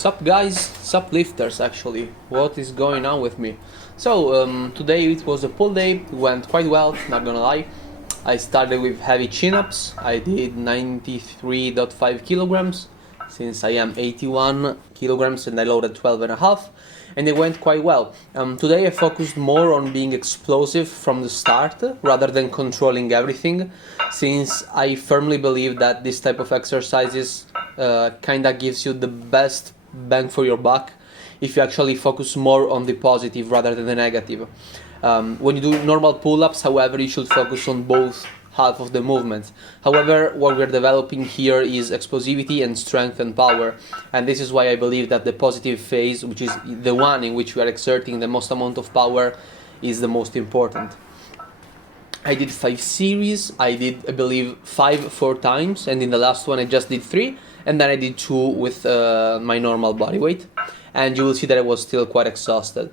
Sup guys, sup lifters actually, what is going on with me? Today it was a pull day, it went quite well, not gonna lie. I started with heavy chin-ups, I did 93.5 kilograms, since I am 81 kilograms and I loaded 12 and a half, and it went quite well. Today I focused more on being explosive from the start, rather than controlling everything, since I firmly believe that this type of exercises kinda gives you the best bang for your buck if you actually focus more on the positive rather than the negative. When you do normal pull-ups, however, you should focus on both half of the movements. However, what we're developing here is explosivity and strength and power, and this is why I believe that the positive phase, which is the one in which we are exerting the most amount of power, is the most important. I did 5 series, I did, I believe, 5 4 times, and in the last one I just did 3, and then I did 2 with my normal body weight, and you will see that I was still quite exhausted.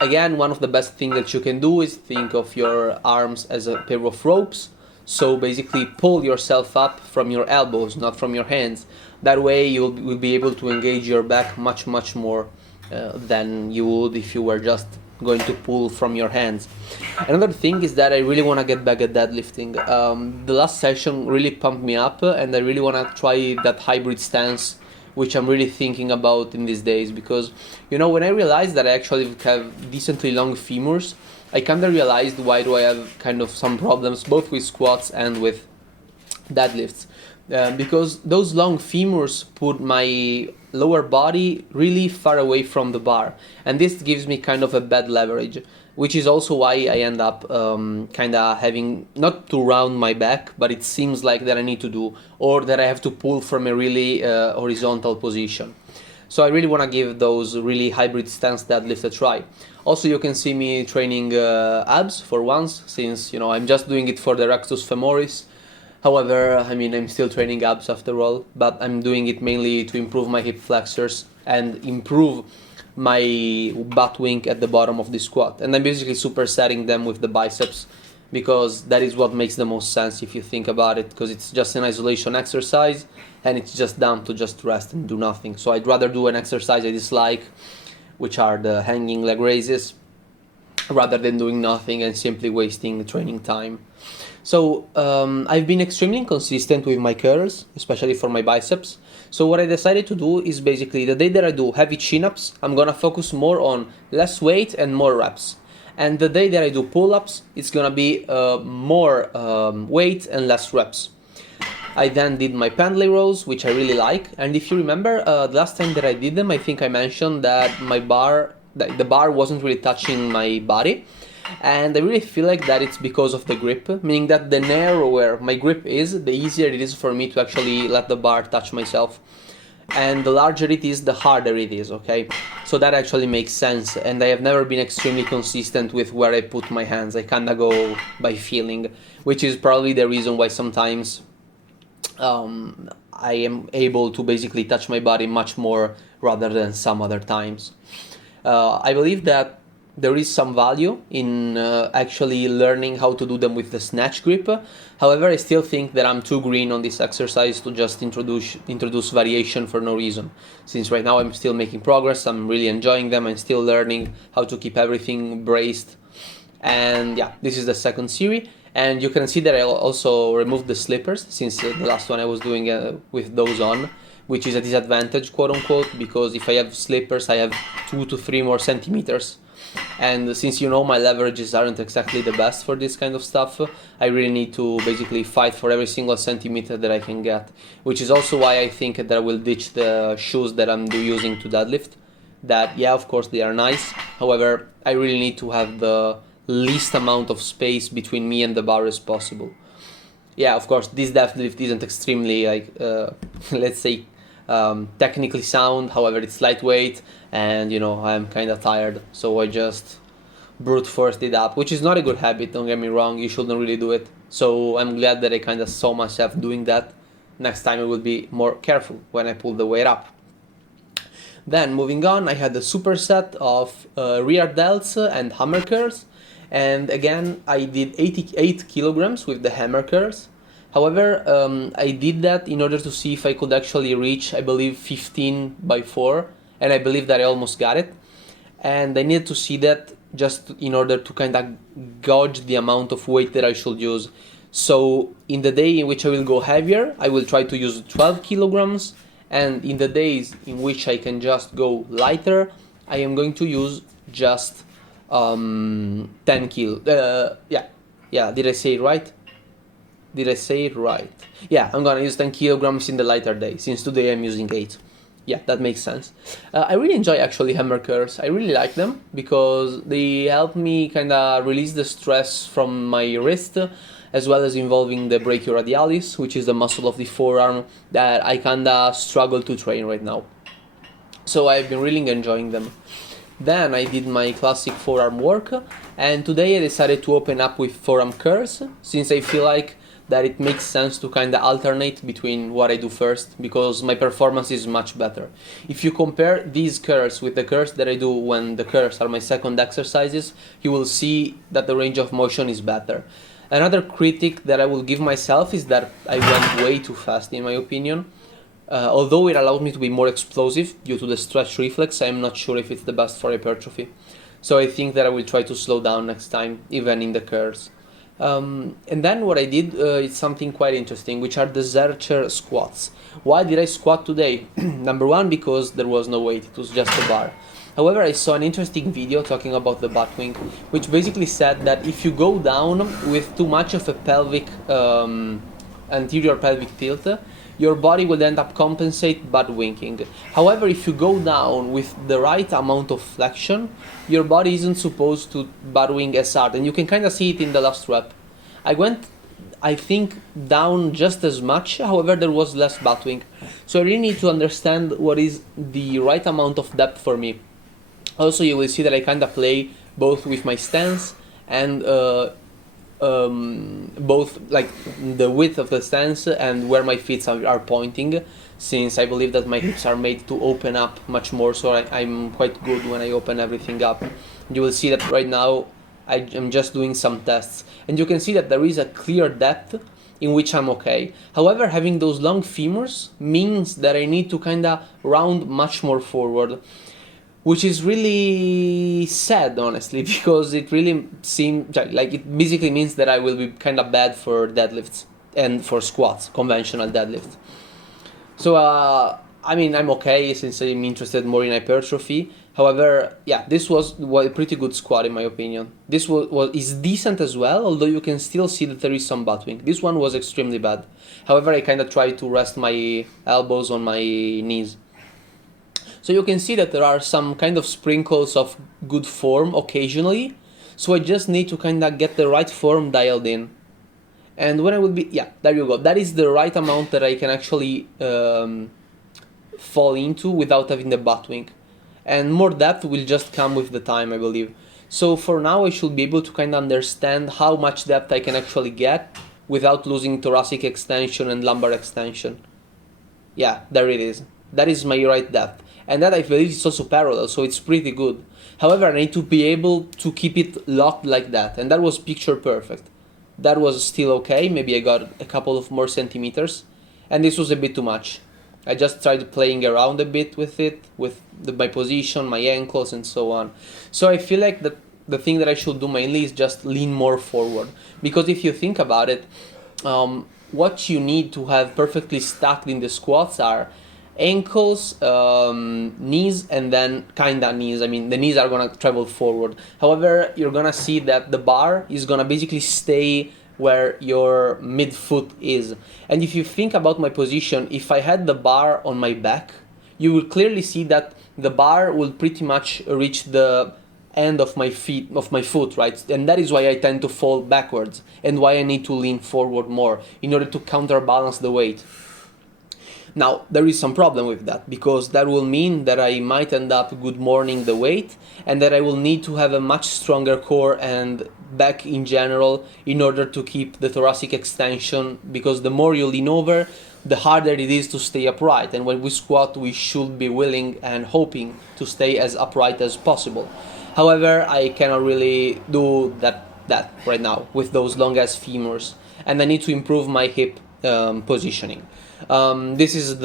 Again, one of the best things that you can do is think of your arms as a pair of ropes, so basically pull yourself up from your elbows, not from your hands. That way you will be able to engage your back much more than you would if you were just going to pull from your hands. Another thing is that I really want to get back at deadlifting. The last session really pumped me up, and I really want to try that hybrid stance, which I'm really thinking about in these days, because when I realized that I actually have decently long femurs, I kind of realized why do I have kind of some problems both with squats and with deadlifts. Because those long femurs put my lower body really far away from the bar, and this gives me kind of a bad leverage, which is also why I end up kind of having not to round my back, but it seems like that I need to do, or that I have to pull from a really horizontal position. So I really want to give those really hybrid stance deadlifts a try. Also, you can see me training abs for once, since I'm just doing it for the rectus femoris. However, I'm still training abs after all, but I'm doing it mainly to improve my hip flexors and improve my butt wing at the bottom of the squat. And I'm basically supersetting them with the biceps, because that is what makes the most sense if you think about it, because it's just an isolation exercise and it's just dumb to just rest and do nothing. So I'd rather do an exercise I dislike, which are the hanging leg raises, rather than doing nothing and simply wasting training time. So I've been extremely inconsistent with my curls, especially for my biceps. So what I decided to do is basically the day that I do heavy chin-ups, I'm gonna focus more on less weight and more reps. And the day that I do pull-ups, it's gonna be more weight and less reps. I then did my Panley Rows, which I really like. And if you remember, the last time that I did them, I think I mentioned that the bar wasn't really touching my body. And I really feel like that it's because of the grip, meaning that the narrower my grip is, the easier it is for me to actually let the bar touch myself. And the larger it is, the harder it is, okay? So that actually makes sense, and I have never been extremely consistent with where I put my hands. I kinda go by feeling, which is probably the reason why sometimes I am able to basically touch my body much more rather than some other times. I believe that there is some value in actually learning how to do them with the snatch grip. However, I still think that I'm too green on this exercise to just introduce variation for no reason. Since right now I'm still making progress, I'm really enjoying them, I'm still learning how to keep everything braced. And yeah, this is the second series. And you can see that I also removed the slippers, since the last one I was doing with those on, which is a disadvantage, quote unquote, because if I have slippers, I have 2 to 3 more centimeters. And since my leverages aren't exactly the best for this kind of stuff, I really need to basically fight for every single centimeter that I can get, which is also why I think that I will ditch the shoes that I'm using to deadlift. That, yeah, of course they are nice, however, I really need to have the least amount of space between me and the bar as possible. Yeah, of course, this deadlift isn't extremely, let's say, technically sound, however it's lightweight, and I'm kind of tired, so I just brute forced it up, which is not a good habit, don't get me wrong, you shouldn't really do it. So I'm glad that I kind of saw myself doing that. Next time I will be more careful when I pull the weight up. Then moving on, I had the superset of rear delts and hammer curls, and again I did 88 kilograms with the hammer curls. However, I did that in order to see if I could actually reach, I believe, 15 by 4, and I believe that I almost got it. And I needed to see that just in order to kind of gauge the amount of weight that I should use. So in the day in which I will go heavier, I will try to use 12 kilograms, and in the days in which I can just go lighter, I am going to use just 10 kilo. Yeah, did I say it right? Did I say it right? Yeah, I'm gonna use 10 kilograms in the lighter day, since today I'm using 8. Yeah, that makes sense. I really enjoy actually hammer curls. I really like them because they help me kind of release the stress from my wrist, as well as involving the brachioradialis, which is the muscle of the forearm that I kind of struggle to train right now. So I've been really enjoying them. Then I did my classic forearm work, and today I decided to open up with forearm curls, since I feel like that it makes sense to kind of alternate between what I do first, because my performance is much better. If you compare these curls with the curls that I do when the curls are my second exercises, you will see that the range of motion is better. Another critic that I will give myself is that I went way too fast, in my opinion. Although it allowed me to be more explosive due to the stretch reflex, I'm not sure if it's the best for hypertrophy. So I think that I will try to slow down next time, even in the curls. And then what I did is something quite interesting, which are the Zercher Squats. Why did I squat today? Number one, because there was no weight, it was just a bar. However, I saw an interesting video talking about the butt wing, which basically said that if you go down with too much of a pelvic, anterior pelvic tilt, your body will end up compensate butt winking. However, if you go down with the right amount of flexion, your body isn't supposed to butt wing as hard, and you can kind of see it in the last rep. I went, I think, down just as much, however there was less butt wing. So I really need to understand what is the right amount of depth for me. Also, you will see that I kind of play both with my stance and both like the width of the stance and where my feet are pointing, since I believe that my hips are made to open up much more, so I'm quite good when I open everything up. You will see that right now I am just doing some tests, and you can see that there is a clear depth in which I'm okay. However, having those long femurs means that I need to kind of round much more forward, which is really sad, honestly, because it really seems like it basically means that I will be kind of bad for deadlifts and for squats, conventional deadlift. So, I mean, I'm okay since I'm interested more in hypertrophy. However, yeah, this was a pretty good squat in my opinion. This is decent as well, although you can still see that there is some butt wing. This one was extremely bad. However, I kind of tried to rest my elbows on my knees. So you can see that there are some kind of sprinkles of good form occasionally. So I just need to kind of get the right form dialed in. And when I will be, yeah, there you go. That is the right amount that I can actually fall into without having the butt wing. And more depth will just come with the time, I believe. So for now I should be able to kind of understand how much depth I can actually get without losing thoracic extension and lumbar extension. Yeah, there it is. That is my right depth. And that I believe is also parallel, so it's pretty good. However, I need to be able to keep it locked like that, and that was picture perfect. That was still okay, maybe I got a couple of more centimeters, and this was a bit too much. I just tried playing around a bit with it, with my position, my ankles, and so on. So I feel like the thing that I should do mainly is just lean more forward, because if you think about it, what you need to have perfectly stacked in the squats are ankles, knees, and then kinda knees. I mean, the knees are gonna travel forward. However, you're gonna see that the bar is gonna basically stay where your midfoot is. And if you think about my position, if I had the bar on my back, you will clearly see that the bar will pretty much reach the end of my foot, right? And that is why I tend to fall backwards, and why I need to lean forward more in order to counterbalance the weight. Now, there is some problem with that, because that will mean that I might end up good morning the weight, and that I will need to have a much stronger core and back in general in order to keep the thoracic extension, because the more you lean over, the harder it is to stay upright. And when we squat, we should be willing and hoping to stay as upright as possible. However, I cannot really do that right now with those long ass femurs. and I need to improve my hip positioning. This is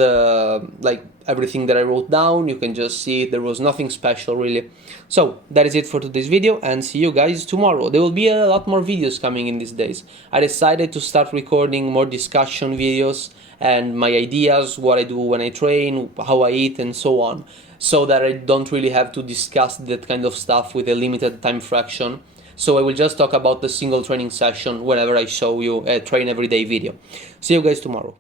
everything that I wrote down. You can just see there was nothing special really. So that is it for today's video, and see you guys tomorrow. There will be a lot more videos coming in these days. I decided to start recording more discussion videos and my ideas, what I do when I train, how I eat, and so on, so that I don't really have to discuss that kind of stuff with a limited time fraction. So I will just talk about the single training session whenever I show you a train everyday video. See you guys tomorrow.